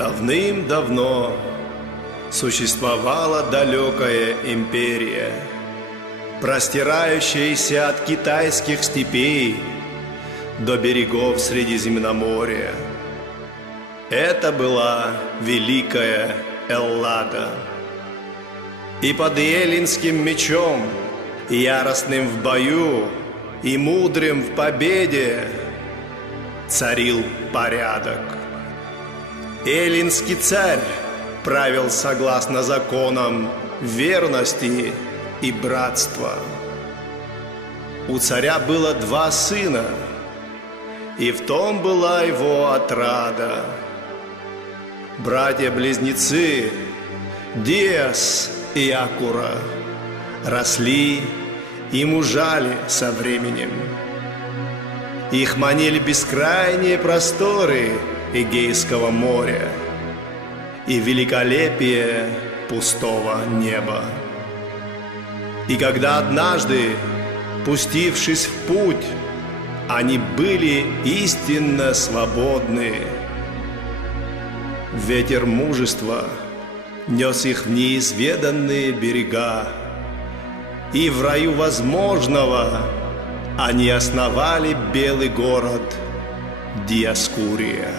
Давным-давно существовала далекая империя, простирающаяся от китайских степей до берегов Средиземноморья. Это была великая Эллада. И под эллинским мечом, яростным в бою и мудрым в победе, царил порядок. Эллинский царь правил согласно законам верности и братства. У царя было 2 сына, и в том была его отрада. Братья-близнецы Диас и Акура росли и мужали со временем. Их манили бескрайние просторы Эгейского моря и великолепие пустого неба. И когда однажды, пустившись в путь, они были истинно свободны, ветер мужества нес их в неизведанные берега, и в раю возможного они основали белый город Диоскурия.